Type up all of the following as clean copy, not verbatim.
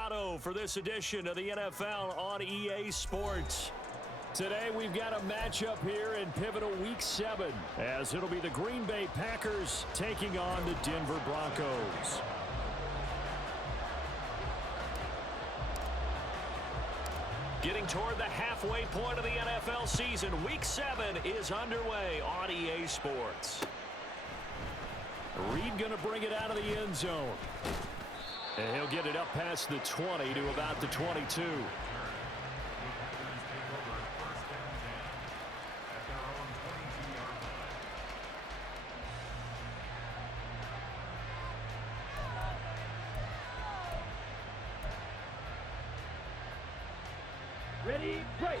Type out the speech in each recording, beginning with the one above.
Colorado for this edition of the NFL on EA Sports. Today we've got a matchup here in pivotal Week 7 as it'll be the Green Bay Packers taking on the Denver Broncos. Getting toward the halfway point of the NFL season, Week 7 is underway on EA Sports. Reed going to bring it out of the end zone. And he'll get it up past the 20 to about the 22. Ready, break.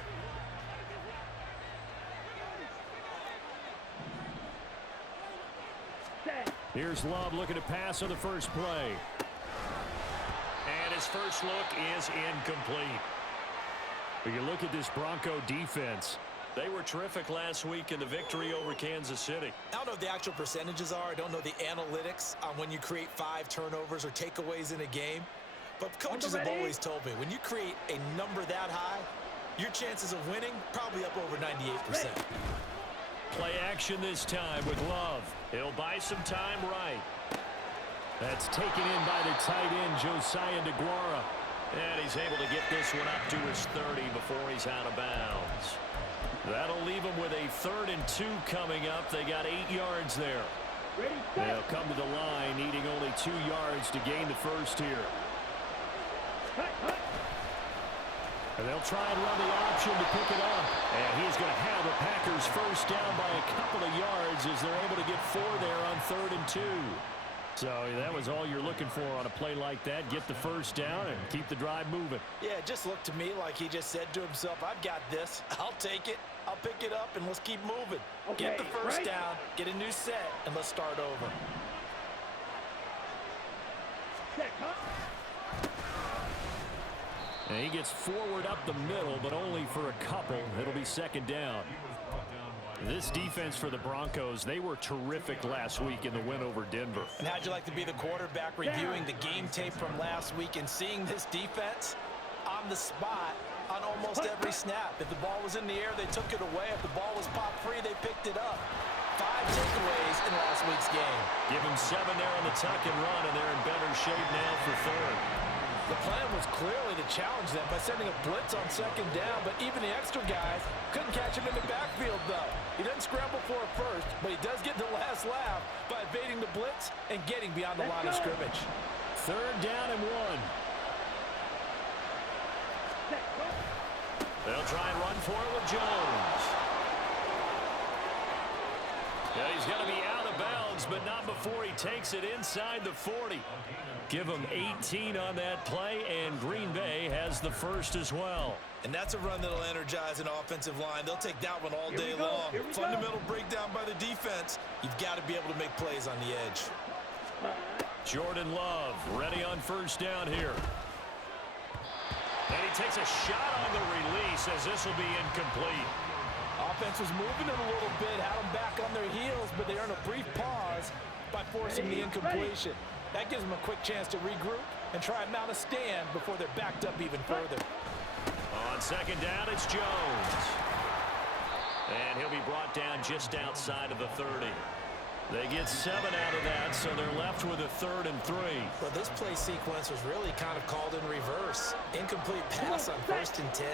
Here's Love looking to pass on the first play. And his first look is incomplete. When you look at this Bronco defense, they were terrific last week in the victory over Kansas City. I don't know what the actual percentages are. I don't know the analytics on when you create 5 turnovers or takeaways in a game. But coaches have always told me, when you create a number that high, your chances of winning probably up over 98%. Play action this time with Love. He'll buy some time right. That's taken in by the tight end, Josiah DeGuara. And he's able to get this one up to his 30 before he's out of bounds. That'll leave him with a 3rd and 2 coming up. They got 8 yards there. They'll come to the line, needing only 2 yards to gain the first here. And they'll try and run the option to pick it up. And he's going to have the Packers first down by a couple of yards as they're able to get 4 there on 3rd and 2. So that was all you're looking for on a play like that. Get the first down and keep the drive moving. Yeah, it just looked to me like he just said to himself, I've got this. I'll take it. I'll pick it up, and let's keep moving. Okay, get the first down, get a new set, and let's start over. And he gets forward up the middle, but only for a couple. It'll be 2nd down. This defense for the Broncos, they were terrific last week in the win over Denver. And how'd you like to be the quarterback reviewing the game tape from last week and seeing this defense on the spot on almost every snap? If the ball was in the air, they took it away. If the ball was popped free, they picked it up. 5 takeaways in last week's game. Give them 7 there on the tuck and run, and they're in better shape now for 3rd. The plan was clearly to challenge them by sending a blitz on 2nd down, but even the extra guys couldn't catch him in the backfield, though. He doesn't scramble for it first, but he does get the last laugh by evading the blitz and getting beyond the line of scrimmage. 3rd down and 1. They'll try and run for it with Jones. Yeah, he's going to be out of bounds, but not before he takes it inside the 40. Give him 18 on that play, and Green Bay has the first as well. And that's a run that'll energize an offensive line. They'll take that one all day long. Fundamental breakdown by the defense. You've got to be able to make plays on the edge. Jordan Love ready on 1st down here. And he takes a shot on the release as this will be incomplete. Offense was moving it a little bit, had them back on their heels, but they earned a brief pause by forcing the incompletion. That gives them a quick chance to regroup and try and mount a stand before they're backed up even further. On 2nd down, it's Jones. And he'll be brought down just outside of the 30. They get 7 out of that, so they're left with a 3rd and 3. Well, this play sequence was really kind of called in reverse. Incomplete pass on 1st and 10.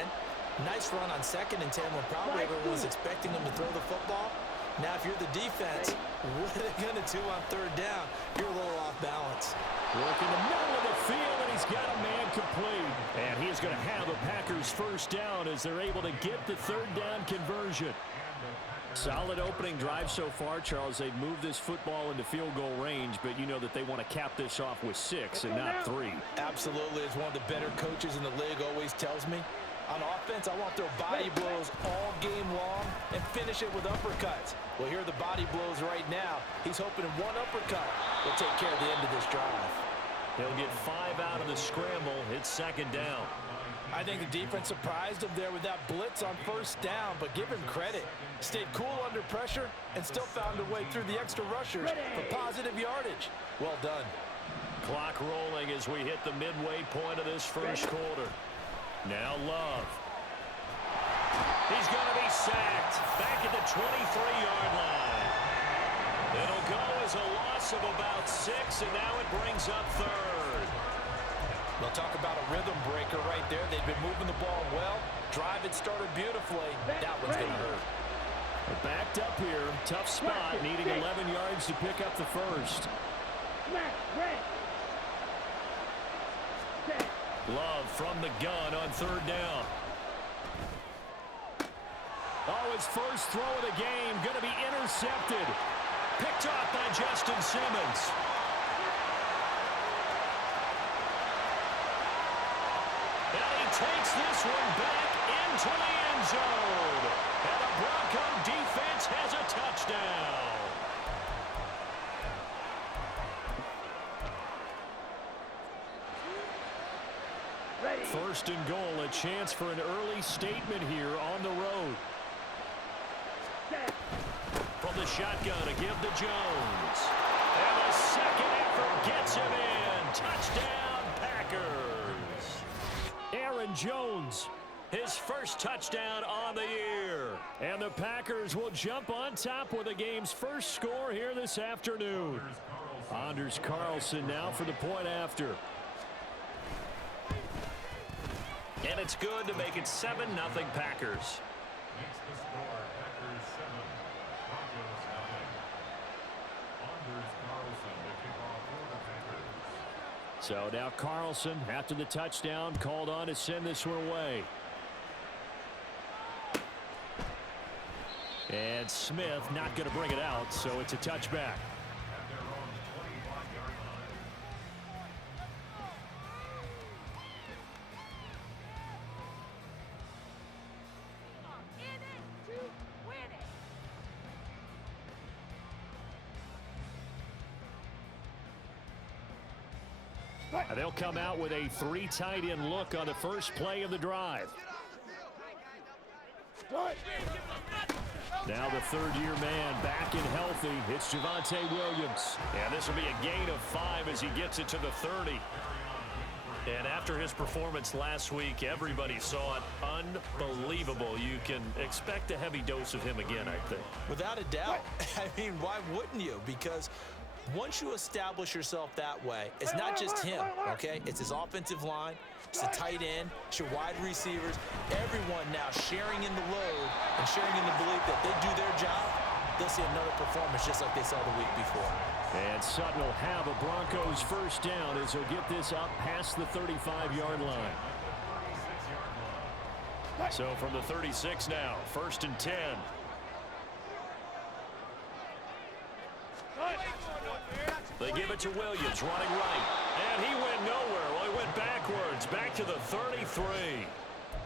Nice run on 2nd and 10 when probably everyone was expecting him to throw the football. Now, if you're the defense, what are they going to do on 3rd down? You're a little off balance. Work in the middle of the field, and he's got a man complete. And he's going to have a Packers first down as they're able to get the 3rd down conversion. Solid opening drive so far, Charles. They've moved this football into field goal range, but you know that they want to cap this off with 6 and not 3. Absolutely. As one of the better coaches in the league always tells me, on offense, I want their body blows all game long and finish it with uppercuts. Well, here are the body blows right now. He's hoping one uppercut will take care of the end of this drive. He'll get 5 out of the scramble. It's 2nd down. I think the defense surprised him there with that blitz on 1st down, but give him credit. Stayed cool under pressure and still found a way through the extra rushers for positive yardage. Well done. clock rolling as we hit the midway point of this first quarter. Now Love. He's going to be sacked back at the 23-yard line. It'll go as a loss of about 6, and now it brings up third. They'll talk about a rhythm breaker right there. They've been moving the ball well. Drive had started beautifully. That one's going to hurt. They're backed up here. Tough spot, needing 11 yards to pick up the first. Love from the gun on third down. Oh, his first throw of the game going to be intercepted. Picked off by Justin Simmons. And he takes this one back into the end zone. And the Bronco defense has a touchdown. First and goal, a chance for an early statement here on the road. From the shotgun, a give to Jones. And the second effort gets him in. Touchdown, Packers. Aaron Jones, his first touchdown on the year. And the Packers will jump on top with the game's first score here this afternoon. Anders Carlson now for the point after. And it's good to make it 7-0 Packers. So now Carlson, after the touchdown, called on to send this one away. And Smith not going to bring it out, so it's a touchback. They'll come out with a 3 tight end look on the first play of the drive. Now the third-year man back and healthy. It's Javonte Williams. And this will be a gain of 5 as he gets it to the 30. And after his performance last week, everybody saw it. Unbelievable. You can expect a heavy dose of him again, I think. Without a doubt. I mean, why wouldn't you? Because once you establish yourself that way, it's not just him, okay? It's his offensive line, it's the tight end, it's your wide receivers, everyone now sharing in the load and sharing in the belief that they do their job, they'll see another performance just like they saw the week before. And Sutton will have a Broncos first down as he'll get this up past the 35-yard line. So from the 36 now, 1st and 10. They give it to Williams, running right. And he went nowhere. Well, he went backwards, back to the 33.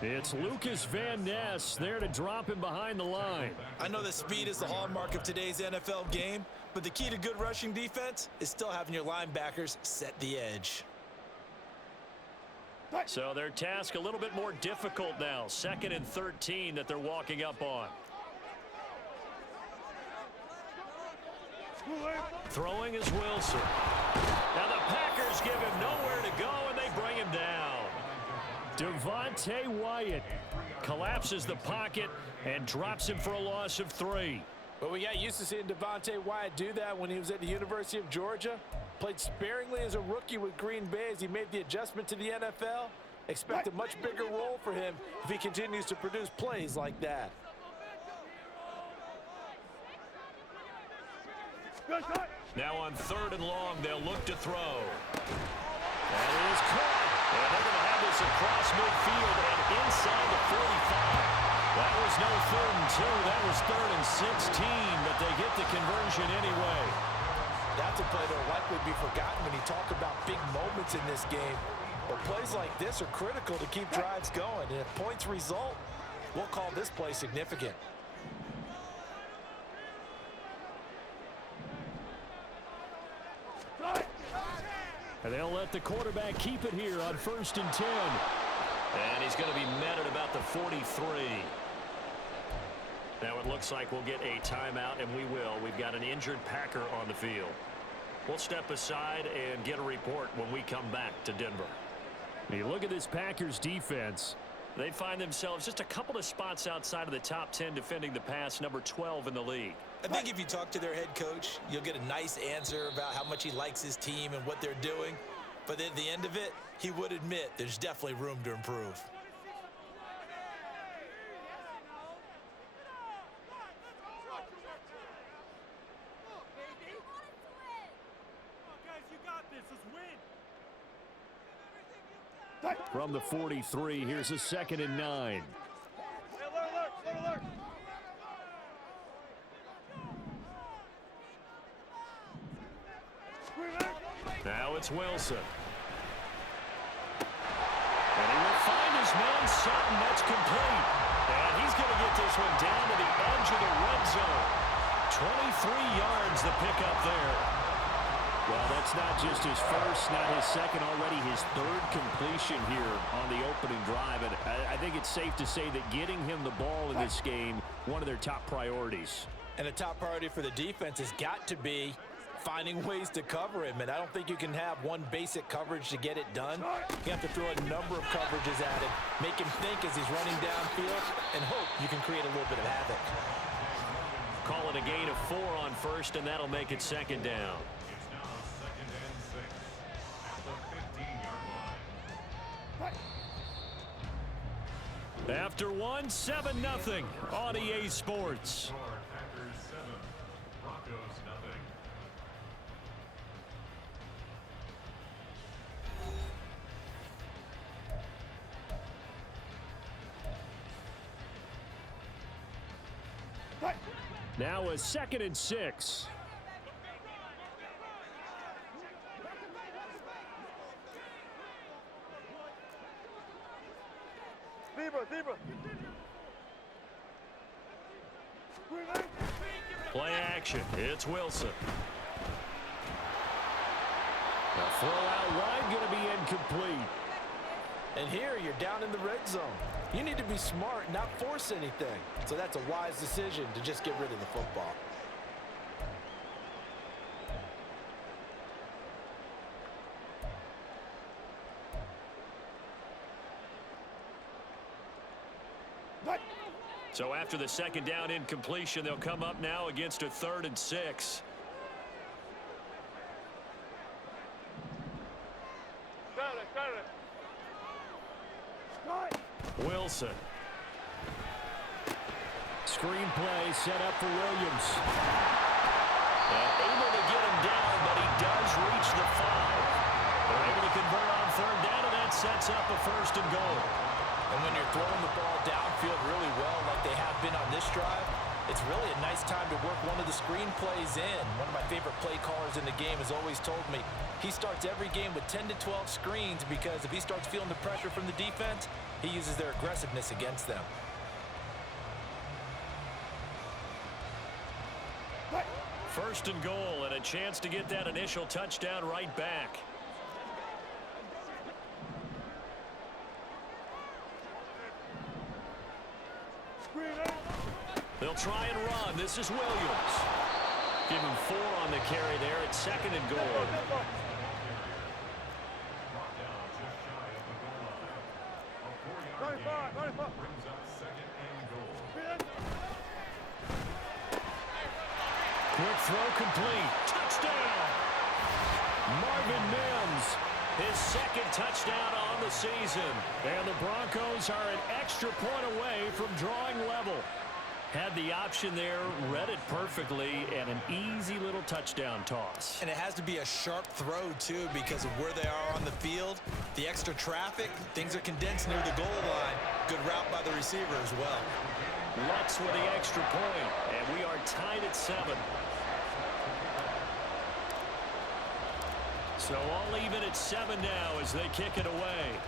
It's Lucas Van Ness there to drop him behind the line. I know that speed is the hallmark of today's NFL game, but the key to good rushing defense is still having your linebackers set the edge. So their task a little bit more difficult now. 2nd and 13 that they're walking up on. Throwing is Wilson. Now the Packers give him nowhere to go, and they bring him down. Devontae Wyatt collapses the pocket and drops him for a loss of 3. Well, we got used to seeing Devontae Wyatt do that when he was at the University of Georgia. Played sparingly as a rookie with Green Bay as he made the adjustment to the NFL. Expect a much bigger role for him if he continues to produce plays like that. Now on 3rd and long, they'll look to throw. That is caught. And they're going to have this across midfield and inside the 45. That was no 3rd and 2. That was 3rd and 16, but they get the conversion anyway. That's a play that will likely be forgotten when you talk about big moments in this game. But plays like this are critical to keep drives going. And if points result, we'll call this play significant. And they'll let the quarterback keep it here on 1st and 10. And he's going to be met at about the 43. Now it looks like we'll get a timeout, and we will. We've got an injured Packer on the field. We'll step aside and get a report when we come back to Denver. You look at this Packers defense. They find themselves just a couple of spots outside of the top 10 defending the pass, number 12 in the league. I think if you talk to their head coach, you'll get a nice answer about how much he likes his team and what they're doing. But at the end of it, he would admit there's definitely room to improve. From the 43, here's a 2nd and 9. Now it's Wilson. And he will find his man Sutton. That's complete. And he's going to get this one down to the edge of the red zone. 23 yards the pickup there. Well, that's not just his first, not his second, already his 3rd completion here on the opening drive. And I think it's safe to say that getting him the ball in this game, one of their top priorities. And a top priority for the defense has got to be finding ways to cover him. And I don't think you can have one basic coverage to get it done. You have to throw a number of coverages at him, make him think as he's running downfield, and hope you can create a little bit of havoc. Call it a gain of 4 on first, and that'll make it 2nd down. After one, 7-0 on EA Sports. Now a 2nd and 6. Play action. It's Wilson. The throw out wide going to be incomplete. And here you're down in the red zone. You need to be smart, not force anything. So that's a wise decision to just get rid of the football. So after the 2nd down incompletion, they'll come up now against a 3rd and 6. Wilson. Screen play set up for Williams. And able to get him down, but he does reach the 5. They're able to convert on 3rd down, and that sets up a 1st and goal. And when you're throwing the ball downfield really well like they have been on this drive, it's really a nice time to work one of the screen plays in. One of my favorite play callers in the game has always told me he starts every game with 10 to 12 screens because if he starts feeling the pressure from the defense, he uses their aggressiveness against them. First and goal, and a chance to get that initial touchdown right back. They'll try and run. This is Williams. Give him 4 on the carry there at 2nd and goal. Quick throw complete. Touchdown! Marvin Mims, his 2nd touchdown on the season. And the Broncos are an extra point away from drawing level. Had the option there, read it perfectly, and an easy little touchdown toss. And it has to be a sharp throw, too, because of where they are on the field. The extra traffic, things are condensed near the goal line. Good route by the receiver as well. Lutz with the extra point, and we are tied at 7. So all even at 7 now as they kick it away.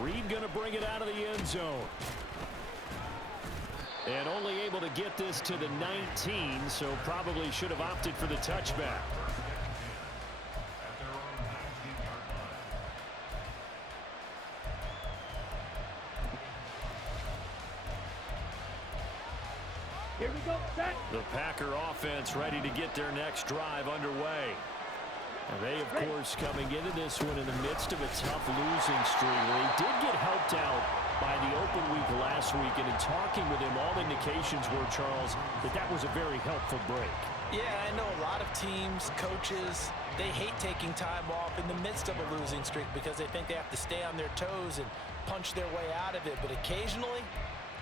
Reed going to bring it out of the end zone. And only able to get this to the 19, so probably should have opted for the touchback. The Packer offense ready to get their next drive underway. And they, of course, coming into this one in the midst of a tough losing streak. They did get helped out by the open week last week, and in talking with him, all indications were, Charles, that was a very helpful break. Yeah, I know a lot of teams, coaches, they hate taking time off in the midst of a losing streak because they think they have to stay on their toes and punch their way out of it. But occasionally,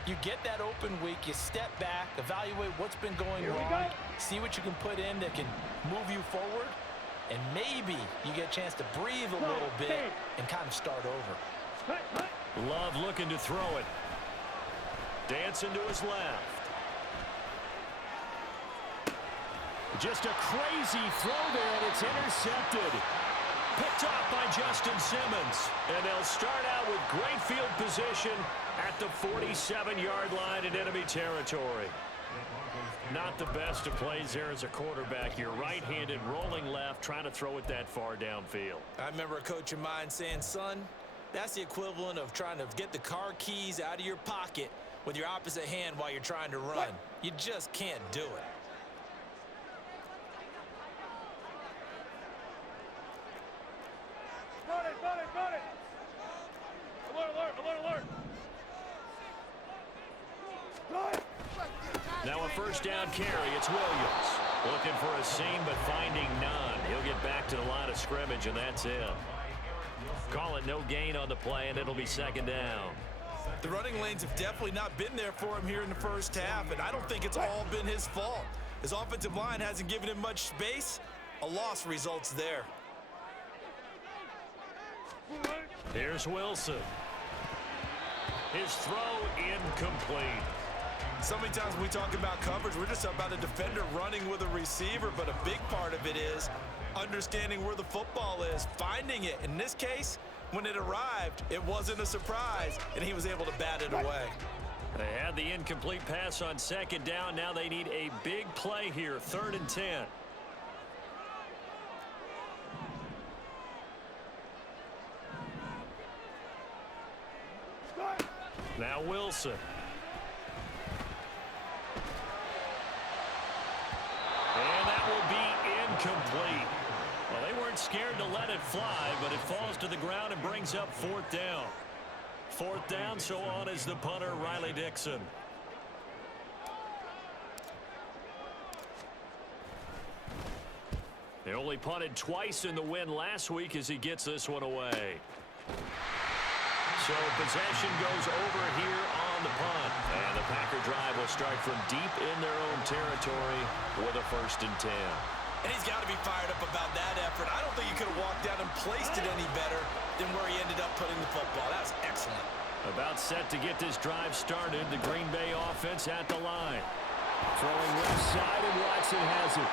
you get that open week, you step back, evaluate what's been going wrong, see what you can put in that can move you forward, and maybe you get a chance to breathe a little bit and kind of start over. Love looking to throw it. Dancing to his left. Just a crazy throw there, and it's intercepted. Picked off by Justin Simmons. And they'll start out with great field position at the 47-yard line in enemy territory. Not the best of plays there as a quarterback. You're right-handed, rolling left, trying to throw it that far downfield. I remember a coach of mine saying, son, that's the equivalent of trying to get the car keys out of your pocket with your opposite hand while you're trying to run. You just can't do it. Now a first down carry. It's Williams. Looking for a seam, but finding none. He'll get back to the line of scrimmage, and that's it. Call it no gain on the play, and it'll be second down. The running lanes have definitely not been there for him here in the first half, and I don't think it's all been his fault. His offensive line hasn't given him much space. A loss results there. Here's Wilson. His throw incomplete. So many times when we talk about coverage, we're just about a defender running with a receiver, but a big part of it is understanding where the football is, finding it. In this case, when it arrived, it wasn't a surprise, and he was able to bat it away. They had the incomplete pass on second down. Now they need a big play here, 3rd and 10. Now Wilson. And that will be incomplete. Well, they weren't scared to let it fly, but it falls to the ground and brings up 4th down. 4th down, so on is the punter, Riley Dixon. They only punted twice in the win last week as he gets this one away. So possession goes over here on the punt. And the Packer drive will start from deep in their own territory with a 1st and 10. And he's got to be fired up about that effort. I don't think he could have walked down and placed it any better than where he ended up putting the football. That was excellent. About set to get this drive started. The Green Bay offense at the line. Throwing left side, and Watson has it.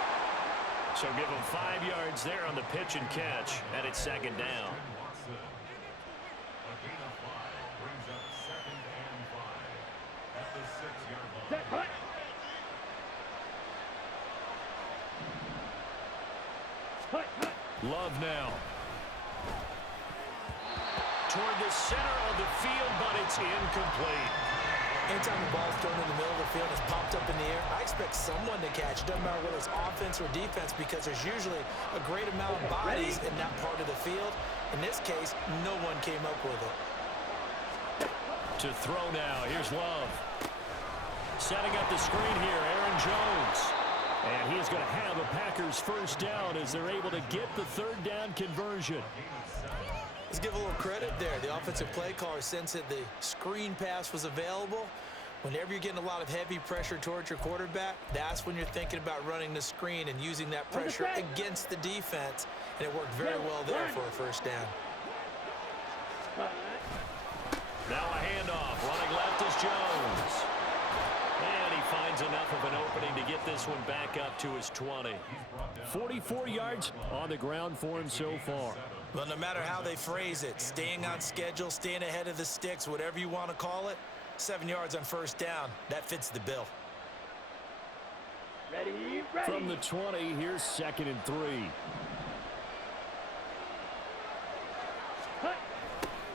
So give him 5 yards there on the pitch and catch, and it's 2nd down. Love now. Toward the center of the field, but it's incomplete. Anytime the ball's thrown in the middle of the field, it's popped up in the air, I expect someone to catch it. Doesn't matter whether it's offense or defense, because there's usually a great amount of bodies in that part of the field. In this case, no one came up with it. To throw now. Here's Love. Setting up the screen here, Aaron Jones. And he's going to have a Packers 1st down as they're able to get the 3rd down conversion. Let's give a little credit there. The offensive play caller sensed that the screen pass was available. Whenever you're getting a lot of heavy pressure towards your quarterback, that's when you're thinking about running the screen and using that pressure against the defense. And it worked very well there for a 1st down. Now a handoff. Running left is Jones. And he finds enough of an opening to get this one back up to his 20. 44 yards on the ground for him so far. Well, no matter how they phrase it, staying on schedule, staying ahead of the sticks, whatever you want to call it, 7 yards on 1st down, that fits the bill. Ready. From the 20, here's 2nd and 3.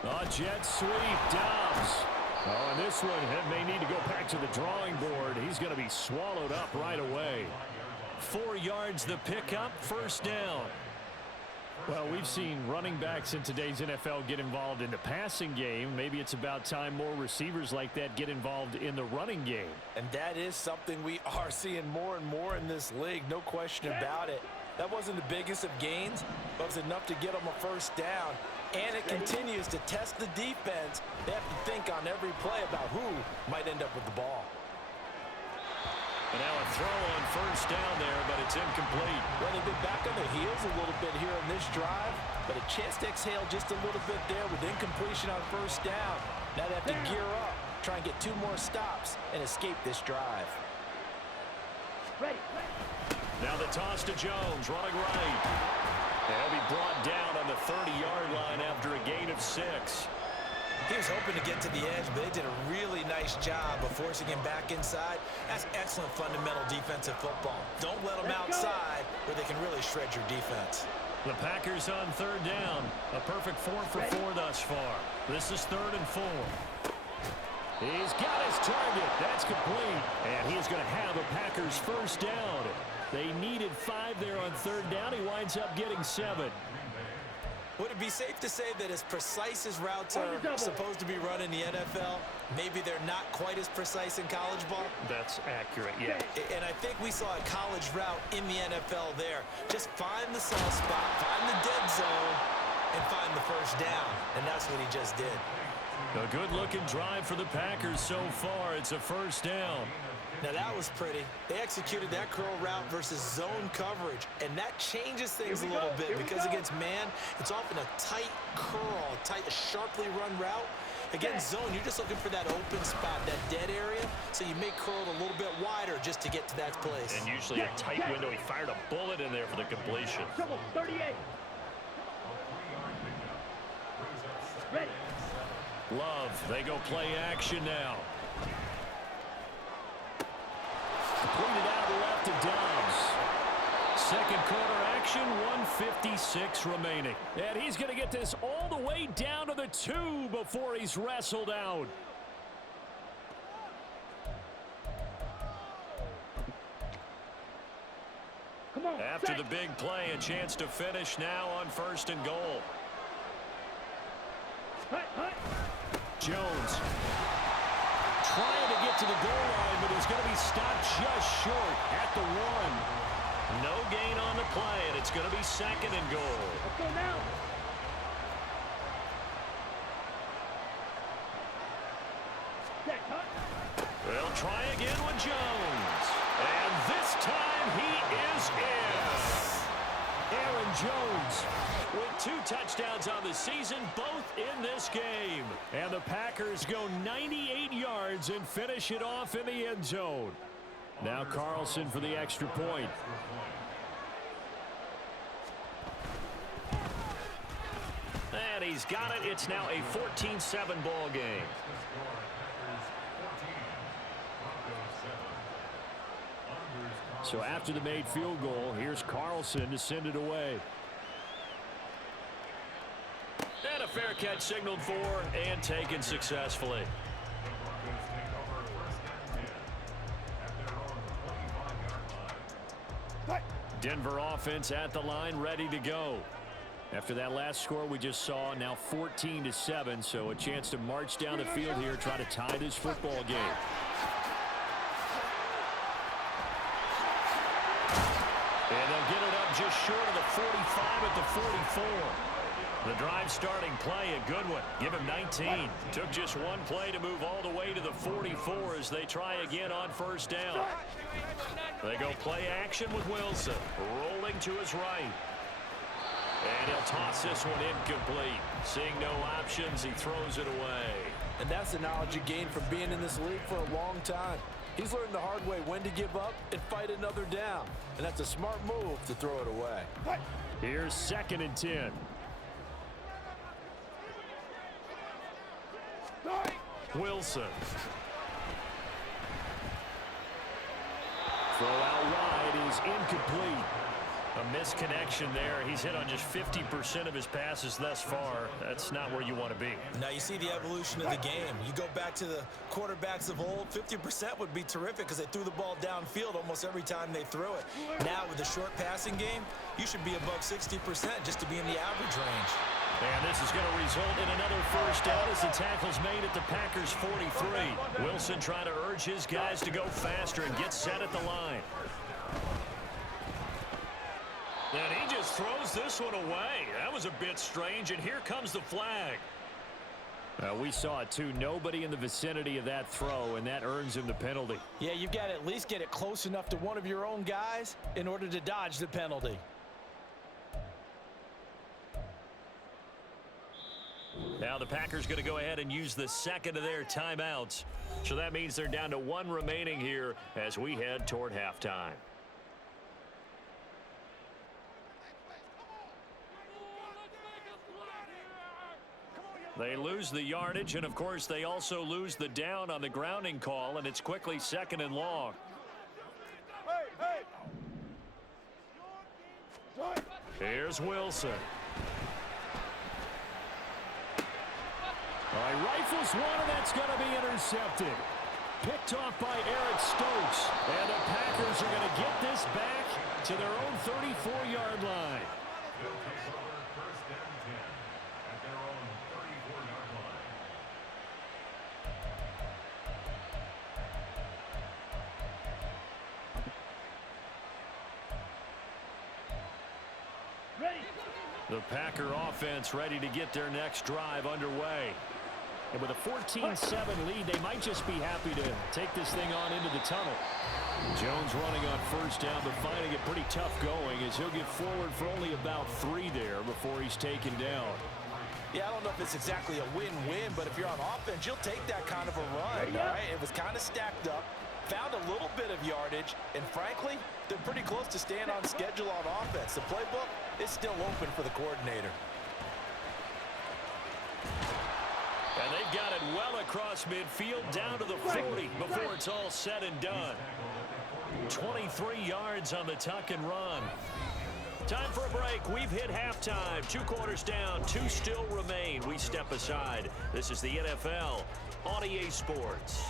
A jet sweep, Dobbs. Oh, and this one may need to go back to the drawing board. He's going to be swallowed up right away. 4 yards the pickup, first down. Well, we've seen running backs in today's NFL get involved in the passing game. Maybe it's about time more receivers like that get involved in the running game. And that is something we are seeing more and more in this league, no question about it. That wasn't the biggest of gains, but it was enough to get them a first down. And it continues to test the defense. They have to think on every play about who might end up with the ball. And now a throw on first down there, but it's incomplete. Well, they've been back on their heels a little bit here in this drive, but a chance to exhale just a little bit there with incompletion on first down. Now they have to gear up, try and get 2 more stops, and escape this drive. Ready. Now the toss to Jones, running right. He'll be brought down on the 30-yard line after a gain of 6. He was hoping to get to the edge, but they did a really nice job of forcing him back inside. That's excellent fundamental defensive football. Don't let them outside where they can really shred your defense. The Packers on 3rd down. A perfect 4 for 4 thus far. This is 3rd and 4. He's got his target. That's complete. And he is going to have a Packers first down. They needed 5 there on 3rd down. He winds up getting 7. Would it be safe to say that as precise as routes are supposed to be run in the NFL, maybe they're not quite as precise in college ball? That's accurate, yeah. And I think we saw a college route in the NFL there. Just find the soft spot, find the dead zone, and find the first down. And that's what he just did. A good-looking drive for the Packers so far. It's a first down. Now that was pretty. They executed that curl route versus zone coverage, and that changes things a little bit because against man, it's often a tight curl, a sharply run route. Against zone, you're just looking for that open spot, that dead area, so you may curl it a little bit wider just to get to that place. And usually a tight window. He fired a bullet in there for the completion. 38. Ready. Love, they go play action now. Completed out to left to Dobbs. Second quarter action, 1:56 remaining. And he's going to get this all the way down to the 2 before he's wrestled out. Come on. After the big play, a chance to finish now on 1st and goal. Jones trying to get to the goal line, but he's going to be stopped just short at the 1. No gain on the play, and it's going to be 2nd and goal. Let's go now. They'll try again with Jones. And this time he is in. Aaron Jones with 2 touchdowns on the season, both in this game. And the Packers go 98 yards and finish it off in the end zone. Now Carlson for the extra point. And he's got it. It's now a 14-7 ball game. So after the made field goal, here's Carlson to send it away. And a fair catch signaled for and taken successfully. Denver offense at the line, ready to go. After that last score we just saw, now 14-7, so a chance to march down the field here, try to tie this football game. And they'll get it up just short of the 45 at the 44. The drive starting play, a good one. Give him 19. Took just 1 play to move all the way to the 44 as they try again on 1st down. They go play action with Wilson. Rolling to his right. And he'll toss this one incomplete. Seeing no options, he throws it away. And that's the knowledge you gain from being in this league for a long time. He's learned the hard way when to give up and fight another down. And that's a smart move to throw it away. Here's 2nd and 10. Wilson. Throw out wide is incomplete. A misconnection there. He's hit on just 50% of his passes thus far. That's not where you want to be. Now you see the evolution of the game. You go back to the quarterbacks of old, 50% would be terrific because they threw the ball downfield almost every time they threw it. Now with the short passing game, you should be above 60% just to be in the average range. And this is going to result in another first down as the tackle's made at the Packers' 43. Wilson trying to urge his guys to go faster and get set at the line. And he just throws this one away. That was a bit strange, and here comes the flag. We saw it too. Nobody in the vicinity of that throw, and that earns him the penalty. Yeah, you've got to at least get it close enough to one of your own guys in order to dodge the penalty. Now the Packers going to go ahead and use the second of their timeouts. So that means they're down to one remaining here as we head toward halftime. They lose the yardage, and of course they also lose the down on the grounding call, and it's quickly second and long. Here's Wilson. All right, rifles one, and that's going to be intercepted. Picked off by Eric Stokes, and the Packers are going to get this back to their own 34-yard line. The Packer offense ready to get their next drive underway. And with a 14-7 lead, they might just be happy to take this thing on into the tunnel. Jones running on first down, but finding it pretty tough going as he'll get forward for only about 3 there before he's taken down. Yeah, I don't know if it's exactly a win-win, but if you're on offense, you'll take that kind of a run, all right? It was kind of stacked up, found a little bit of yardage, and frankly, they're pretty close to staying on schedule on offense. The playbook is still open for the coordinator. And they've got it well across midfield down to the 40 before it's all said and done. 23 yards on the tuck and run. Time for a break. We've hit halftime. 2 quarters down, 2 still remain. We step aside. This is the NFL on EA Sports.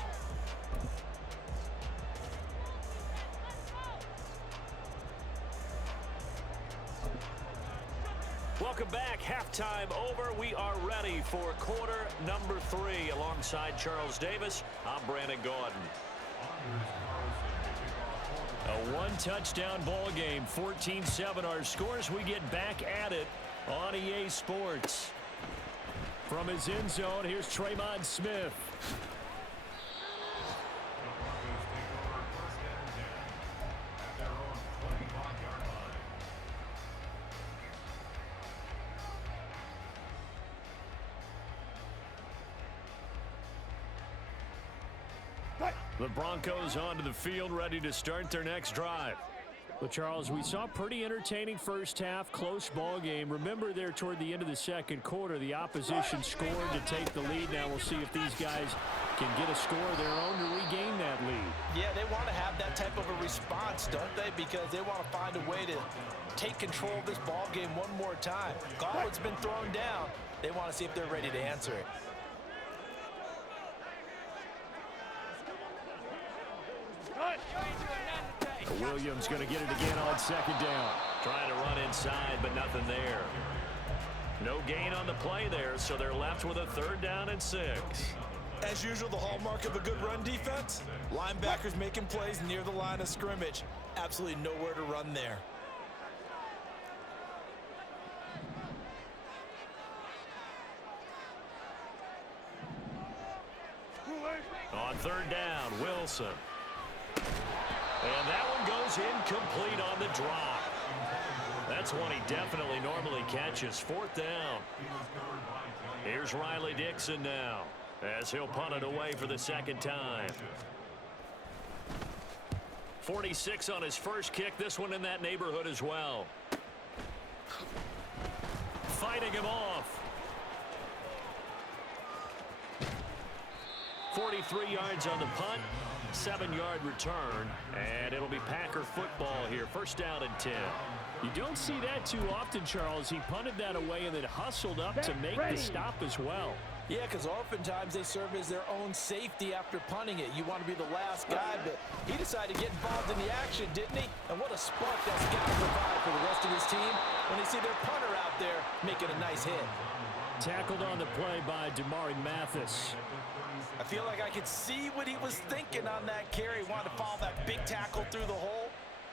Welcome back. Halftime over. We are ready for quarter number 3. Alongside Charles Davis, I'm Brandon Gaudin. A 1-touchdown ball game, 14-7 our scores. We get back at it on EA Sports. From his end zone, here's Tremon Smith. The Broncos onto the field, ready to start their next drive. But Charles, we saw a pretty entertaining first half, close ball game. Remember there toward the end of the second quarter, the opposition scored to take the lead. Now we'll see if these guys can get a score of their own to regain that lead. Yeah, they want to have that type of a response, don't they? Because they want to find a way to take control of this ball game one more time. Gauntlet's been thrown down. They want to see if they're ready to answer it. Williams going to get it again on second down. Trying to run inside, but nothing there. No gain on the play there, so they're left with a 3rd down and 6. As usual, the hallmark of a good run defense, linebackers making plays near the line of scrimmage. Absolutely nowhere to run there. On 3rd down, Wilson. And that one goes incomplete on the drop. That's one he definitely normally catches. 4th down. Here's Riley Dixon now as he'll punt it away for the 2nd time. 46 on his first kick. This one in that neighborhood as well. Fighting him off. 43 yards on the punt. 7-yard return, and it'll be Packer football here. 1st down and 10. You don't see that too often, Charles. He punted that away and then hustled up to make the stop as well. Yeah, because oftentimes they serve as their own safety after punting it. You want to be the last guy, but he decided to get involved in the action, didn't he? And what a spark that's got to provide for the rest of his team when they see their punter out there making a nice hit. Tackled on the play by Damari Mathis. I feel like I could see what he was thinking on that carry. Wanted to follow that big tackle through the hole.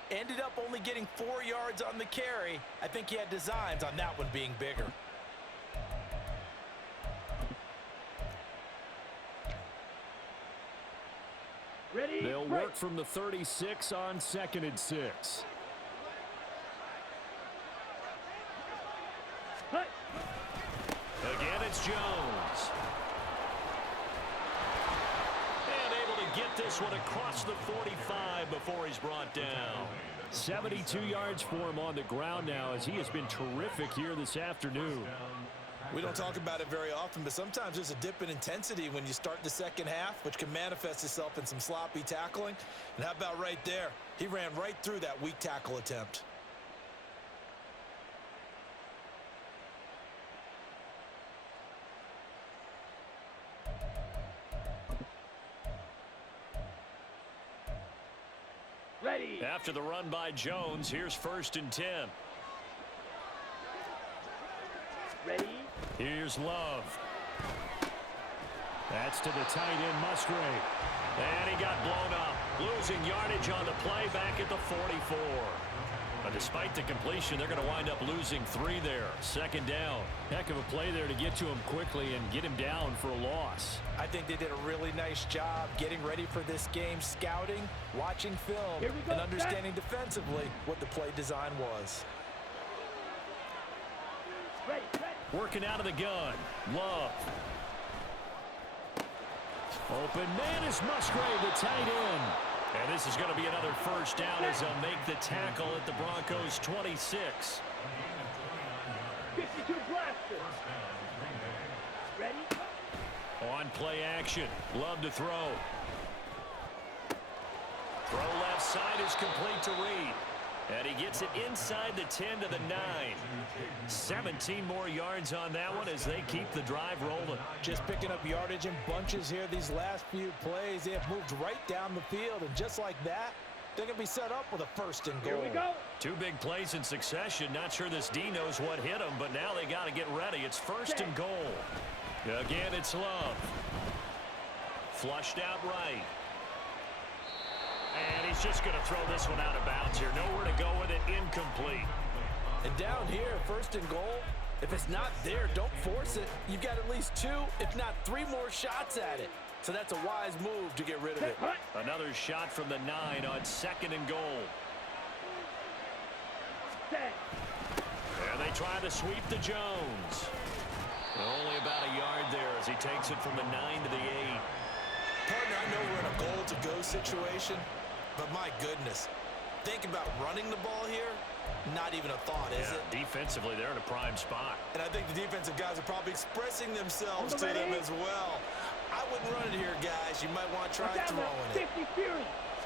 Ended up only getting 4 yards on the carry. I think he had designs on that one being bigger. Ready? They'll work from the 36 on 2nd and 6. Cut. Again, it's Jones. And able to get this one across the 45 before he's brought down. 72 yards for him on the ground now, as he has been terrific here this afternoon. We don't talk about it very often, but sometimes there's a dip in intensity when you start the second half, which can manifest itself in some sloppy tackling. And how about right there? He ran right through that weak tackle attempt. Ready. After the run by Jones, here's 1st and 10. Ready. Here's Love. That's to the tight end, Musgrave. And he got blown up. Losing yardage on the play back at the 44. But despite the completion, they're going to wind up losing 3 there. 2nd down. Heck of a play there to get to him quickly and get him down for a loss. I think they did a really nice job getting ready for this game, scouting, watching film, and understanding defensively what the play design was. Ready. Working out of the gun. Love. Open man is Musgrave, the tight end. And this is going to be another 1st down as they'll make the tackle at the Broncos' 26. 52 blaster. Ready. On play action. Love to throw. Throw left side is complete to Reed. And he gets it inside the 10 to the 9. 17 more yards on that one as they keep the drive rolling. Just picking up yardage in bunches here these last few plays. They have moved right down the field, and just like that, they're going to be set up with a 1st and goal. Here we go. 2 big plays in succession. Not sure this D knows what hit him, but now they got to get ready. It's 1st and goal. Again, it's Love. Flushed out right. And he's just going to throw this one out of bounds here. Nowhere to go with it. Incomplete. And down here, 1st and goal, if it's not there, don't force it. You've got at least 2, if not 3 more shots at it. So that's a wise move to get rid of it. Another shot from the 9 on 2nd and goal. Set. And they try to sweep to Jones. Only about a yard there as he takes it from the 9 to the 8. Partner, I know we're in a goal-to-go situation, but my goodness, think about running the ball here. Not even a thought, is it? Defensively, they're in a prime spot. And I think the defensive guys are probably expressing themselves to them as well. I wouldn't run it here, guys. You might want to try throwing it. 50 Fury.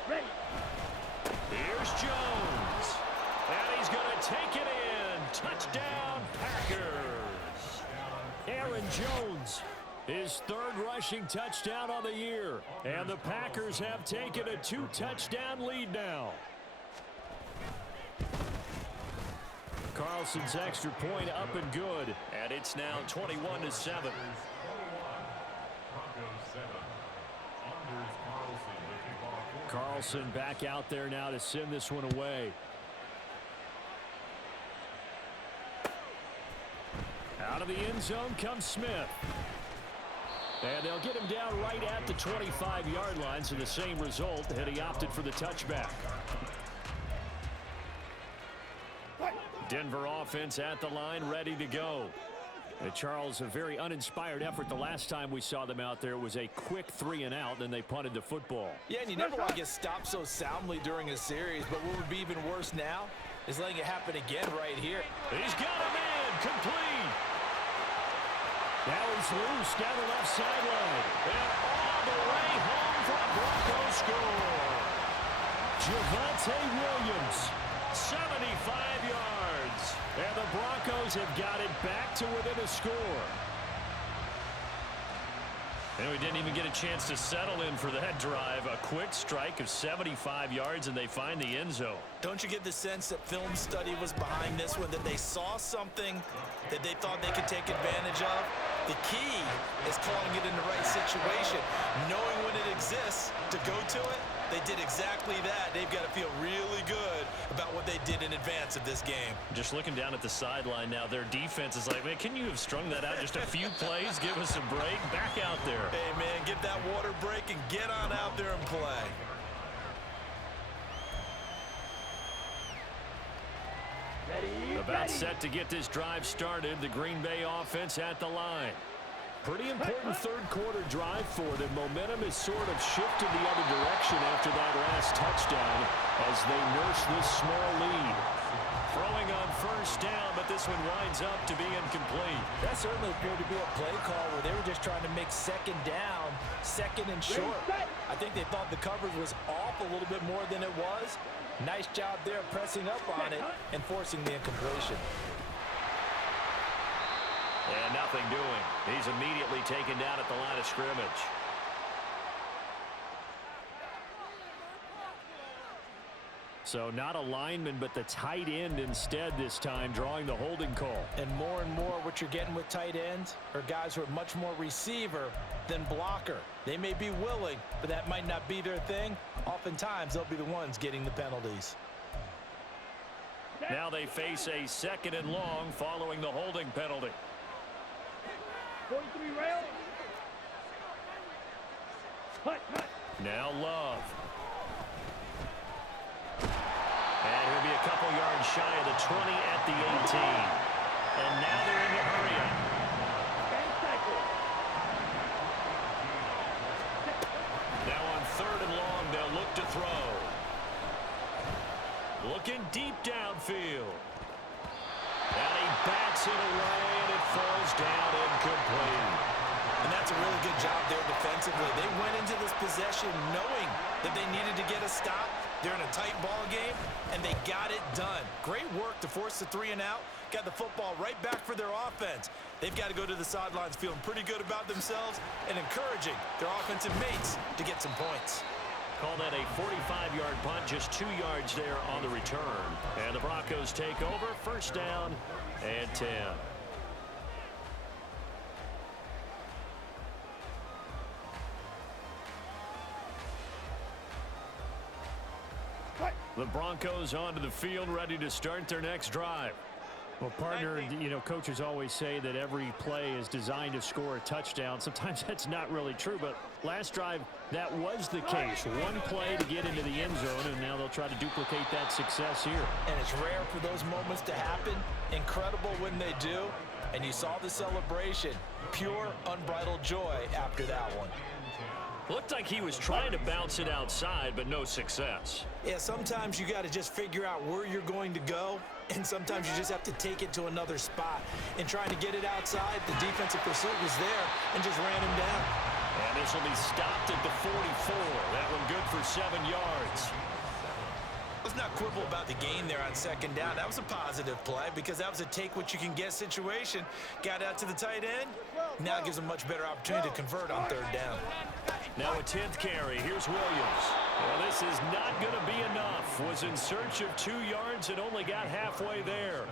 Ready. Here's Jones. And he's going to take it in. Touchdown, Packers. Aaron Jones, his 3rd rushing touchdown on the year. And the Packers have taken a 2-touchdown lead now. Carlson's extra point up and good. And it's now 21-7. Carlson back out there now to send this one away. Out of the end zone comes Smith. And they'll get him down right at the 25-yard line, so the same result, and he opted for the touchback. Denver offense at the line, ready to go. And Charles, a very uninspired effort. The last time we saw them out there was a quick 3 and out, then they punted the football. Yeah, and you never want to get stopped so soundly during a series, but what would be even worse now is letting it happen again right here. He's got a man, complete. Now he's loose down the left sideline. And all the way home for a Broncos score. Javonte Williams 75 yards. And the Broncos have got it back to within a score. And we didn't even get a chance to settle in for that drive. A quick strike of 75 yards, and they find the end zone. Don't you get the sense that film study was behind this one, that they saw something that they thought they could take advantage of? The key is calling it in the right situation, knowing when it exists to go to it. They did exactly that. They've got to feel really good about what they did in advance of this game. Just looking down at the sideline now, their defense is like, man, can you have strung that out just a few plays? Give us a break. Back out there. Hey, man, get that water break and get on out there and play. About set to get this drive started. The Green Bay offense at the line. Pretty important third quarter drive for them. Momentum has sort of shifted the other direction after that last touchdown as they nurse this small lead. Throwing on first down, but this one winds up to be incomplete. That certainly appeared to be a play call where they were just trying to make second down, second and short. I think they thought the coverage was off a little bit more than it was. Nice job there pressing up on it and forcing the incompletion. And nothing doing. He's immediately taken down at the line of scrimmage. So not a lineman, but the tight end instead this time, drawing the holding call. And more what you're getting with tight ends are guys who are much more receiver than blocker. They may be willing, but that might not be their thing. Oftentimes, they'll be the ones getting the penalties. Now they face a second and long following the holding penalty. 43 rail. Now Love. And he'll be a couple yards shy of the 20 at the 18. And now they're in the hurry up. Now on third and long, they'll look to throw. Looking deep downfield. And he bats it away, and it falls down incomplete. And that's a really good job there defensively. They went into this possession knowing that they needed to get a stop. They're in a tight ball game, and they got it done. Great work to force the 3 and out. Got the football right back for their offense. They've got to go to the sidelines feeling pretty good about themselves and encouraging their offensive mates to get some points. Call that a 45-yard punt, just 2 yards there on the return. And the Broncos take over, first down and 10. The Broncos onto the field, ready to start their next drive. Well, partner, you know, coaches always say that every play is designed to score a touchdown. Sometimes that's not really true, but last drive, that was the case. One play to get into the end zone, and now they'll try to duplicate that success here. And it's rare for those moments to happen. Incredible when they do. And you saw the celebration. Pure, unbridled joy after that one. Looked like he was trying to bounce it outside, but no success. Yeah, sometimes you got to just figure out where you're going to go, and sometimes you just have to take it to another spot. And trying to get it outside, the defensive pursuit was there and just ran him down. And this will be stopped at the 44. That one good for 7 yards. Let's not quibble about the gain there on second down. That was a positive play because that was a take-what-you-can-get situation. Got out to the tight end. Now it gives them a much better opportunity to convert on third down. Now a 10th carry. Here's Williams. Well, this is not going to be enough. Was in search of 2 yards and only got halfway there.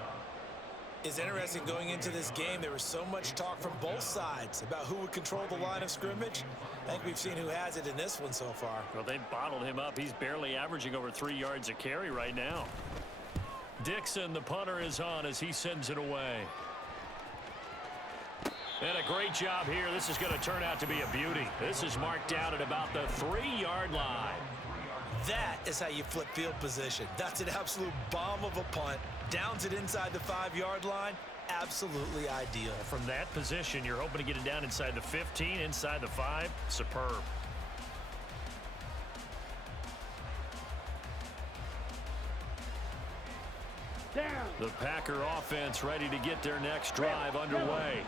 It's interesting going into this game. There was so much talk from both sides about who would control the line of scrimmage. I think we've seen who has it in this one so far. Well, they bottled him up. He's barely averaging over 3 yards a carry right now. Dixon, the punter, is on as he sends it away. And a great job here. This is going to turn out to be a beauty. This is marked out at about the 3-yard line. That is how you flip field position. That's an absolute bomb of a punt. Downs it inside the 5-yard line. Absolutely ideal. From that position, you're hoping to get it down inside the 15, inside the 5. Superb. Down. The Packer offense ready to get their next drive underway.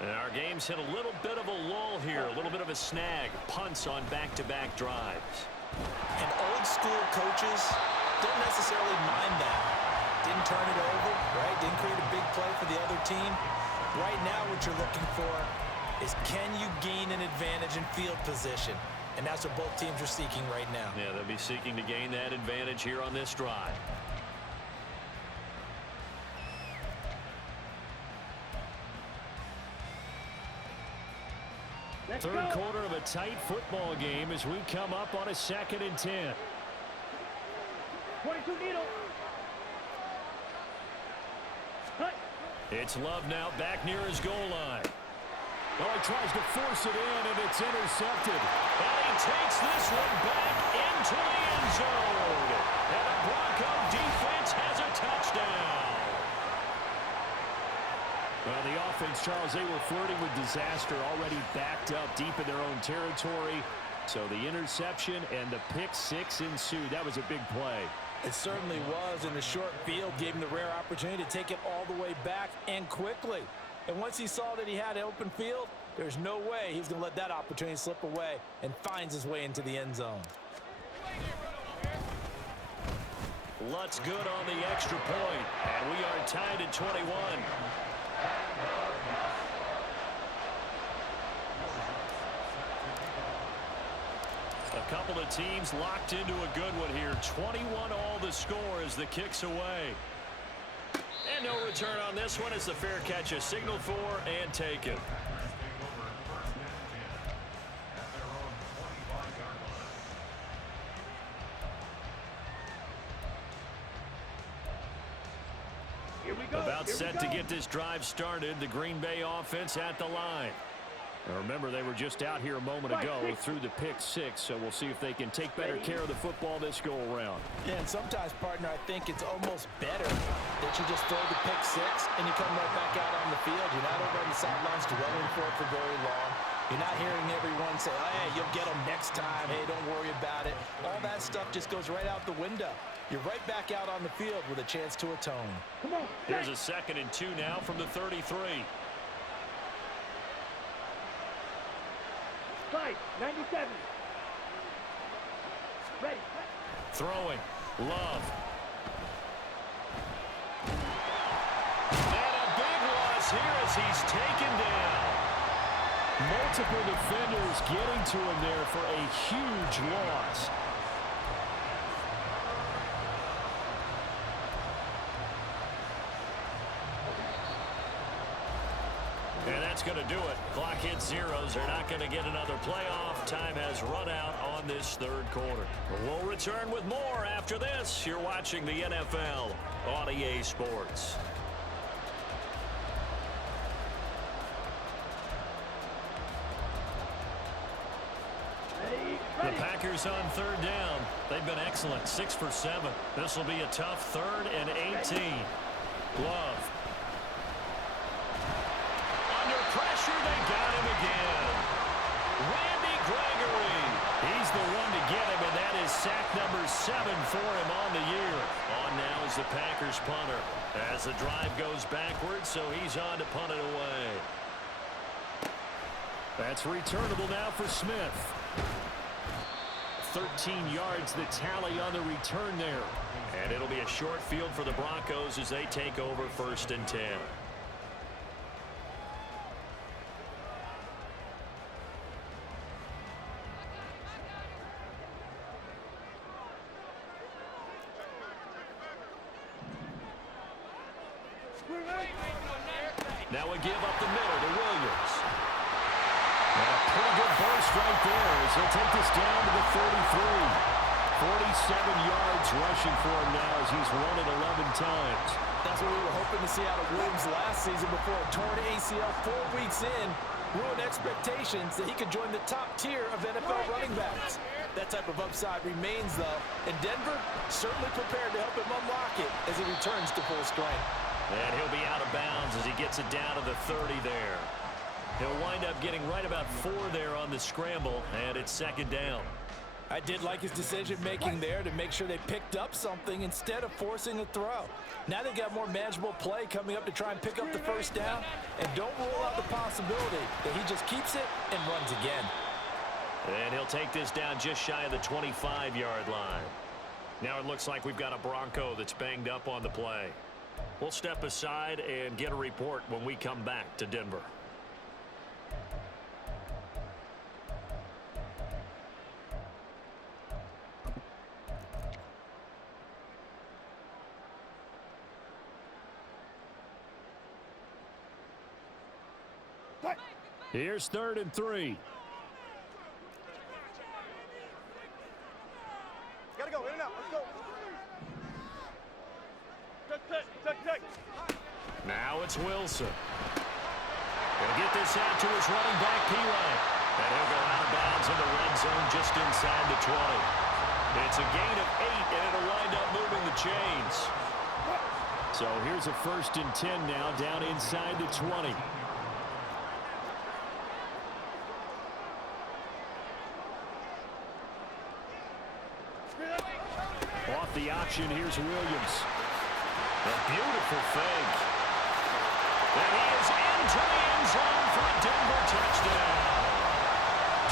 And our game's hit a little bit of a lull here, a little bit of a snag. Punts on back-to-back drives. And old school coaches don't necessarily mind that. Didn't turn it over, right? Didn't create a big play for the other team. Right now what you're looking for is can you gain an advantage in field position? And that's what both teams are seeking right now. Yeah, they'll be seeking to gain that advantage here on this drive. Third quarter of a tight football game as we come up on a 2nd and 10. 22 needle. Cut. It's Love now back near his goal line. Oh, he tries to force it in, and it's intercepted. And he takes this one back into the end zone. And the Bronco defense has a touchdown. Well, the offense, Charles, they were flirting with disaster, already backed up deep in their own territory. So the interception and the pick six ensued. That was a big play. It certainly was, and the short field gave him the rare opportunity to take it all the way back and quickly. And once he saw that he had open field, there's no way he's going to let that opportunity slip away, and finds his way into the end zone. Lutz good on the extra point, and we are tied at 21. A couple of teams locked into a good one here. 21 all the score as the kick's away. And no return on this one as the fair catch is signaled for and taken. Here we go. About set to get this drive started. The Green Bay offense at the line. Now remember, they were just out here a moment ago through the pick six, so we'll see if they can take better care of the football this go-around. Yeah, and sometimes, partner, I think it's almost better that you just throw the pick six and you come right back out on the field. You're not over on the sidelines dwelling for it for very long. You're not hearing everyone say, oh, hey, you'll get them next time. Hey, don't worry about it. All that stuff just goes right out the window. You're right back out on the field with a chance to atone. Come on. Here's a 2nd and 2 now from the 33. 97. Ready. Throwing. Love. And a big loss here as he's taken down. Multiple defenders getting to him there for a huge loss. And that's going to do it. Clock hits zeros. They're not going to get another playoff. Time has run out on this 3rd quarter. We'll return with more after this. You're watching the NFL on EA Sports. The Packers on 3rd down. They've been excellent. 6 for 7. This will be a tough 3rd and 18. Love. Pressure, they got him again. Randy Gregory. He's the one to get him, and that is sack number 7 for him on the year. On now is the Packers punter as the drive goes backwards, so he's on to punt it away. That's returnable now for Smith. 13 yards the tally on the return there. And it'll be a short field for the Broncos as they take over 1st and 10. Now a give up the middle to Williams. And a pretty good burst right there as he'll take this down to the 33. 47 yards rushing for him now as he's run it 11 times. That's what we were hoping to see out of Williams last season before a torn ACL 4 weeks in. Ruined expectations that he could join the top tier of NFL running backs. That type of upside remains, though. And Denver certainly prepared to help him unlock it as he returns to full strength. And he'll be out of bounds as he gets it down to the 30 there. He'll wind up getting right about 4 there on the scramble, and it's 2nd down. I did like his decision-making there to make sure they picked up something instead of forcing a throw. Now they've got more manageable play coming up to try and pick up the 1st down, and don't rule out the possibility that he just keeps it and runs again. And he'll take this down just shy of the 25-yard line. Now it looks like we've got a Bronco that's banged up on the play. We'll step aside and get a report when we come back to Denver. Here's 3rd and 3. Gotta go, in and out, let's go. Check. Now it's Wilson. Gonna get this out to his running back, P-Line. And he'll go out of bounds in the red zone just inside the 20. It's a gain of 8, and it'll wind up moving the chains. So here's a 1st and 10 now down inside the 20. Off the option, here's Williams. A beautiful fake. And he is into the end zone for a Denver touchdown.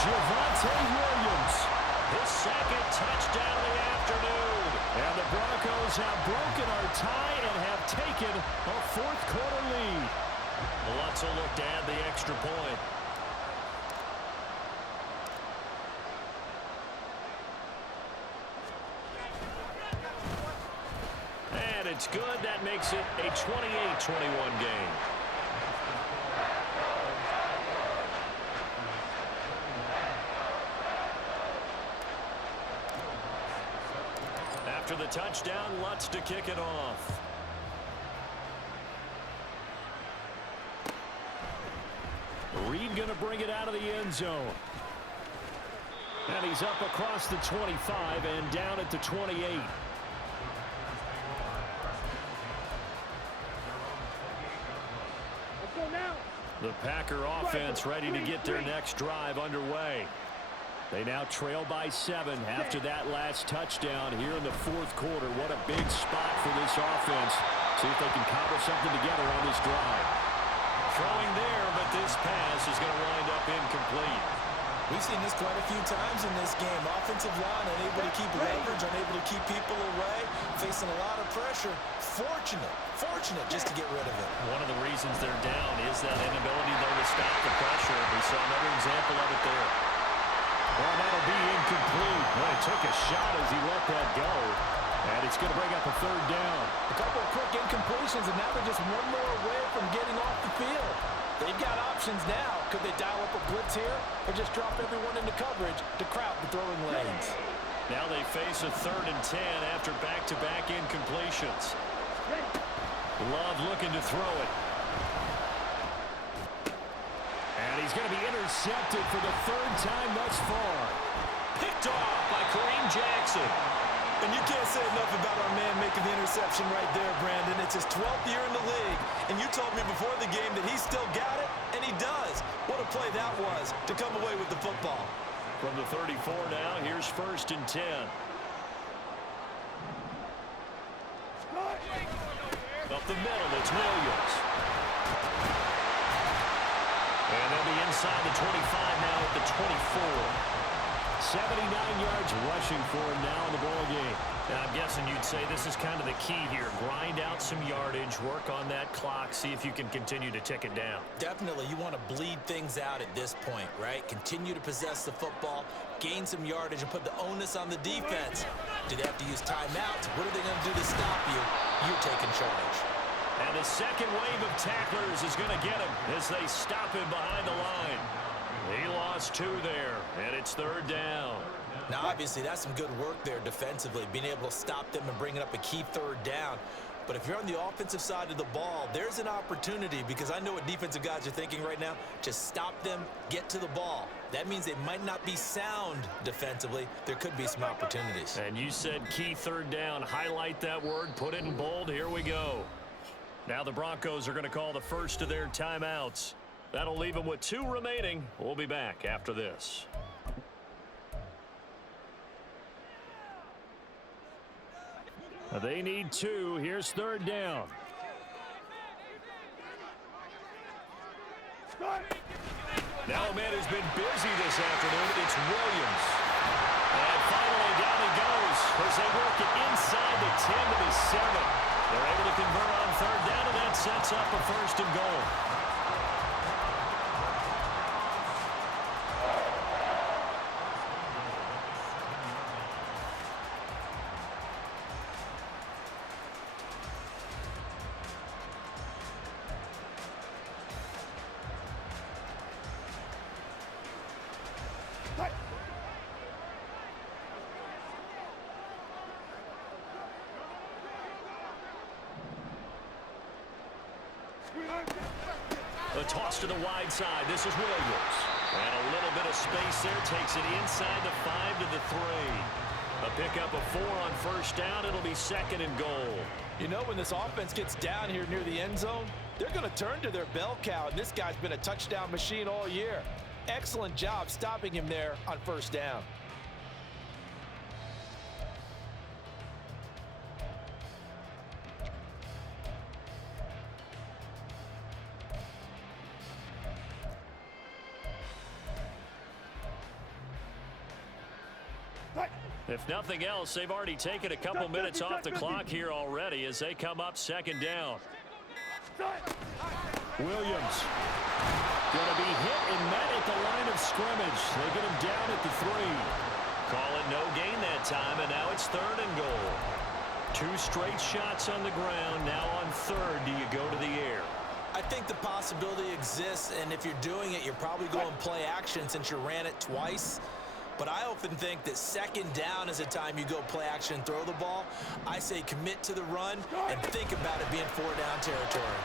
Javonte Williams, his 2nd touchdown of the afternoon. And the Broncos have broken our tie and have taken a 4th quarter lead. Let's look to add the extra point. And it's good. That makes it a 28-21 game. After the touchdown, Lutz to kick it off. Reed going to bring it out of the end zone. And he's up across the 25 and down at the 28. The Packer offense ready to get their next drive underway. They now trail by 7 after that last touchdown here in the 4th quarter. What a big spot for this offense. See if they can cobble something together on this drive. Throwing there, but this pass is going to wind up incomplete. We've seen this quite a few times in this game. Offensive line unable to keep leverage, unable to keep people away, facing a lot of pressure. Fortunate just to get rid of it. One of the reasons they're down is that inability, though, to stop the pressure. We saw another example of it there. Well, that'll be incomplete. Well, he took a shot as he let that go. And it's going to bring up a 3rd down. A couple of quick incompletions, and now they're just one more away from getting off the field. They've got options now. Could they dial up a blitz here or just drop everyone into coverage to crowd the throwing lanes? Now they face a 3rd and 10 after back-to-back incompletions. Love looking to throw it. And he's going to be intercepted for the 3rd time thus far. Picked off by Kareem Jackson. And you can't say enough about our man making the interception right there, Brandon. It's his 12th year in the league, and you told me before the game that he still got it, and he does. What a play that was to come away with the football. From the 34 now, here's 1st and 10. Up the middle, it's Williams. And they'll be inside the 25 now at the 24. 79 yards rushing for him now in the ball game. And I'm guessing you'd say this is kind of the key here. Grind out some yardage, work on that clock, see if you can continue to tick it down. Definitely, you want to bleed things out at this point, right? Continue to possess the football, gain some yardage, and put the onus on the defense. Do they have to use timeouts? What are they going to do to stop you? You're taking charge. And the second wave of tacklers is going to get him as they stop him behind the line. He lost 2 there, and it's 3rd down. Now, obviously, that's some good work there defensively, being able to stop them and bringing up a key 3rd down. But if you're on the offensive side of the ball, there's an opportunity, because I know what defensive guys are thinking right now. Just stop them, get to the ball. That means they might not be sound defensively. There could be some opportunities. And you said key 3rd down. Highlight that word, put it in bold. Here we go. Now the Broncos are going to call the first of their timeouts. That'll leave them with 2 remaining. We'll be back after this. They need 2. Here's 3rd down. Now a man who's been busy this afternoon. It's Williams. And finally down he goes. His they work it inside the 10 to the 7. They're able to convert on third down, and that sets up a first and goal. A toss to the wide side. This is Williams. And a little bit of space there. Takes it inside the 5 to the 3. A pickup of 4 on first down. It'll be second and goal. You know, when this offense gets down here near the end zone, they're going to turn to their bell cow, and this guy's been a touchdown machine all year. Excellent job stopping him there on first down. If nothing else, they've already taken a couple minutes off the clock here already as they come up second down. Williams going to be hit and met at the line of scrimmage. They get him down at the 3. Call it no gain that time, and now it's third and goal. 2 straight shots on the ground. Now on third, do you go to the air? I think the possibility exists, and if you're doing it, you're probably going play action since you ran it twice. But I often think that second down is a time you go play action and throw the ball. I say commit to the run and think about it being 4-down territory.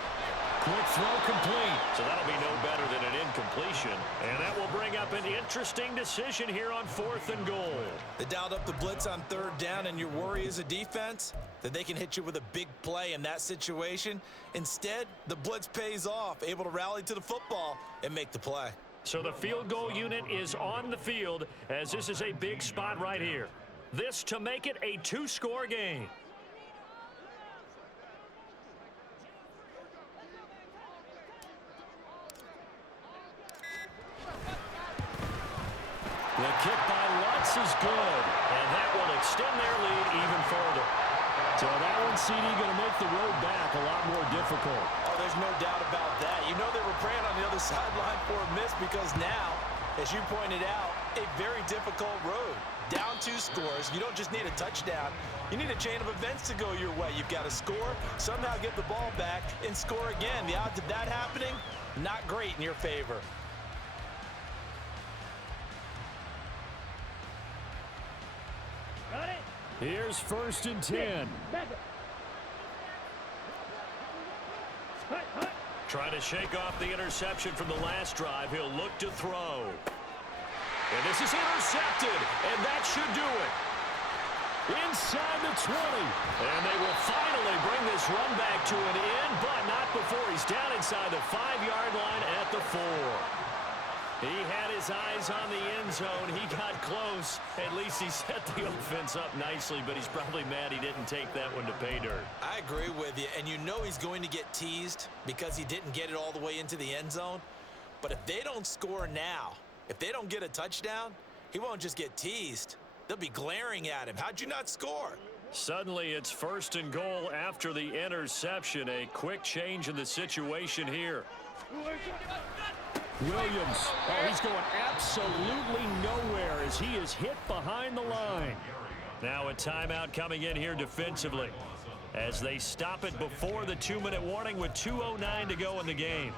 Quick throw complete. So that'll be no better than an incompletion. And that will bring up an interesting decision here on 4th and goal. They dialed up the blitz on third down, and your worry as a defense that they can hit you with a big play in that situation. Instead, the blitz pays off, able to rally to the football and make the play. So the field goal unit is on the field as this is a big spot right here. This to make it a 2-score game. The kick by Lutz is good, and that will extend their lead even further. So that one, CD, going to make the road back a lot more difficult. Oh, there's no doubt about that. You know they were praying on the other sideline for a miss because now, as you pointed out, a very difficult road. Down 2 scores. You don't just need a touchdown. You need a chain of events to go your way. You've got to score, somehow get the ball back, and score again. The odds of that happening, not great in your favor. Here's 1st and 10. Trying to shake off the interception from the last drive. He'll look to throw. And this is intercepted, and that should do it. Inside the 20. And they will finally bring this run back to an end, but not before he's down inside the 5-yard line at the 4. He had his eyes on the end zone. He got close. At least he set the offense up nicely, but he's probably mad he didn't take that one to pay dirt. I agree with you, and you know he's going to get teased because he didn't get it all the way into the end zone. But if they don't score now, if they don't get a touchdown, he won't just get teased. They'll be glaring at him. How'd you not score? Suddenly, it's 1st and goal after the interception. A quick change in the situation here. Williams, oh, he's going absolutely nowhere as he is hit behind the line. Now a timeout coming in here defensively as they stop it before the 2-minute warning with 2:09 to go in the game.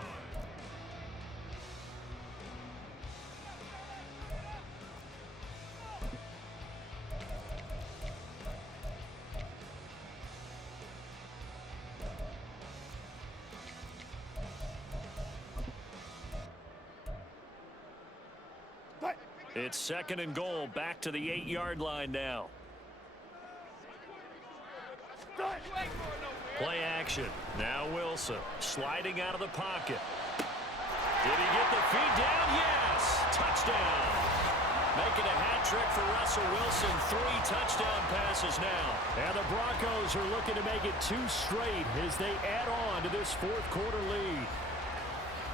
It's 2nd and goal, back to the 8-yard line now. Play action. Now Wilson sliding out of the pocket. Did he get the feed down? Yes! Touchdown! Making a hat trick for Russell Wilson. 3 touchdown passes now. And the Broncos are looking to make it 2 straight as they add on to this 4th quarter lead.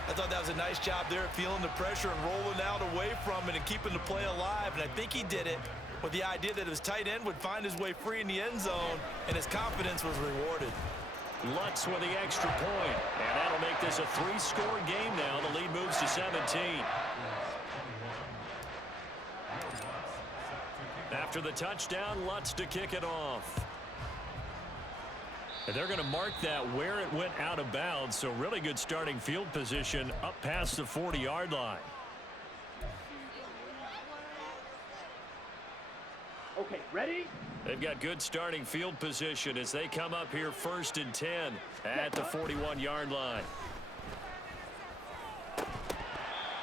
I thought that was a nice job there, feeling the pressure and rolling out away from it and keeping the play alive. And I think he did it with the idea that his tight end would find his way free in the end zone, and his confidence was rewarded. Lutz with the extra point, and that'll make this a 3-score game now. The lead moves to 17. After the touchdown, Lutz to kick it off. And they're going to mark that where it went out of bounds, so really good starting field position up past the 40-yard line. Okay, ready? They've got good starting field position as they come up here 1st and 10 at the 41-yard line.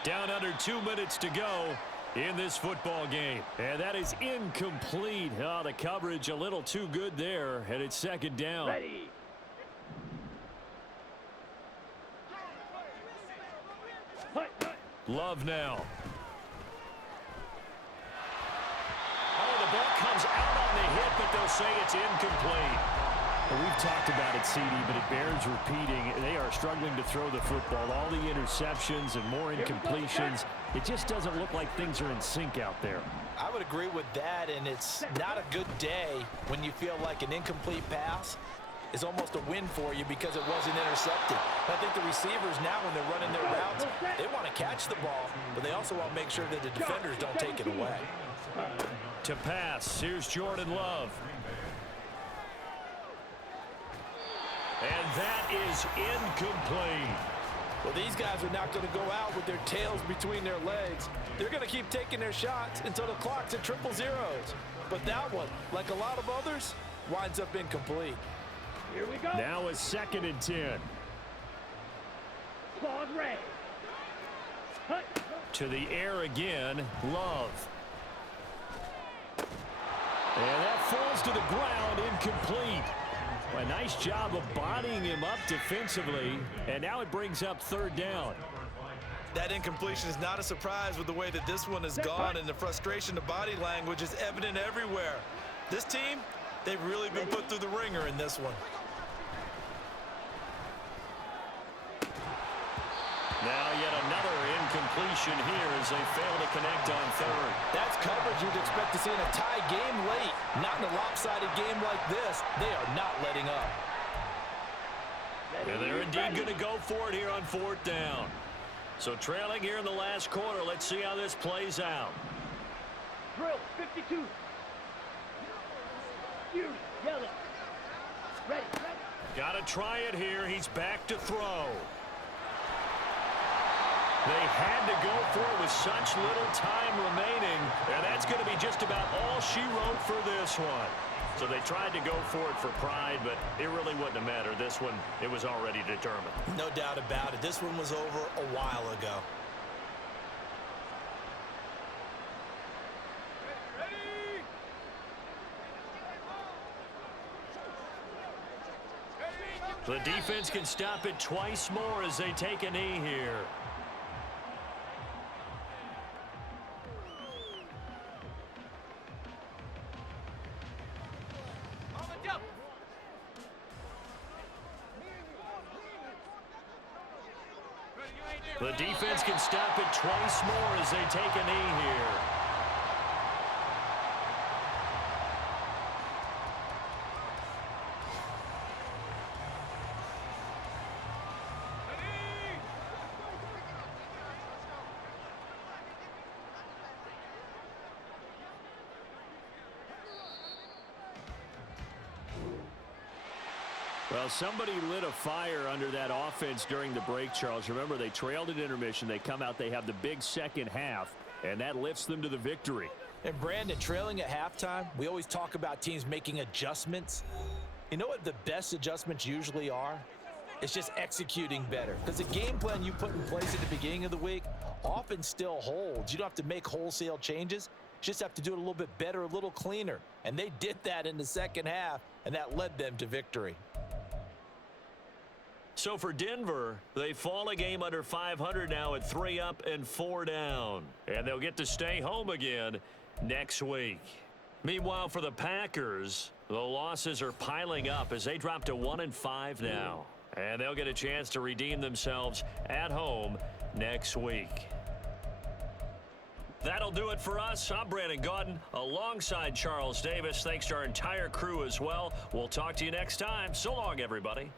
Down under 2 minutes to go in this football game. And that is incomplete. Oh, the coverage a little too good there, and it's 2nd down. Ready. Love now. Oh, the ball comes out on the hit, but they'll say it's incomplete. Well, we've talked about it, CD, but it bears repeating. They are struggling to throw the football. All the interceptions and more incompletions. It just doesn't look like things are in sync out there. I would agree with that, and it's not a good day when you feel like an incomplete pass is almost a win for you because it wasn't intercepted. I think the receivers now, when they're running their routes, they want to catch the ball, but they also want to make sure that the defenders don't take it away. To pass, here's Jordan Love. And that is incomplete. Well, these guys are not going to go out with their tails between their legs. They're going to keep taking their shots until the clock's at 000. But that one, like a lot of others, winds up incomplete. Here we go. Now a 2nd and 10. Claws ready. To the air again, Love. And that falls to the ground, incomplete. A nice job of bodying him up defensively, and now it brings up 3rd down. That incompletion is not a surprise with the way that this one has gone, and the frustration of body language is evident everywhere. This team, they've really been put through the ringer in this one. Now yet another incompletion here as they fail to connect on 3rd. That's coverage you'd expect to see in a tie game late. Not in a lopsided game like this. They are not letting up. And they're indeed going to go for it here on 4th down. So trailing here in the last quarter. Let's see how this plays out. Drill 52. Fury, yellow. Ready. Got to try it here. He's back to throw. They had to go for it with such little time remaining, and that's going to be just about all she wrote for this one. So they tried to go for it for pride, but it really wouldn't have mattered. This one, it was already determined. No doubt about it. This one was over a while ago. The defense can stop it twice more as they take a knee here. The defense can stop it twice more as they take a knee here. Well, somebody lit a fire under that offense during the break, Charles. Remember, they trailed at intermission. They come out, they have the big second half, and that lifts them to the victory. And Brandon, trailing at halftime, we always talk about teams making adjustments. You know what the best adjustments usually are? It's just executing better. Because the game plan you put in place at the beginning of the week often still holds. You don't have to make wholesale changes. You just have to do it a little bit better, a little cleaner. And they did that in the second half, and that led them to victory. So for Denver, they fall a game under 500 now at 3 up and 4 down. And they'll get to stay home again next week. Meanwhile, for the Packers, the losses are piling up as they drop to 1-5 now. And they'll get a chance to redeem themselves at home next week. That'll do it for us. I'm Brandon Gaudin alongside Charles Davis. Thanks to our entire crew as well. We'll talk to you next time. So long, everybody.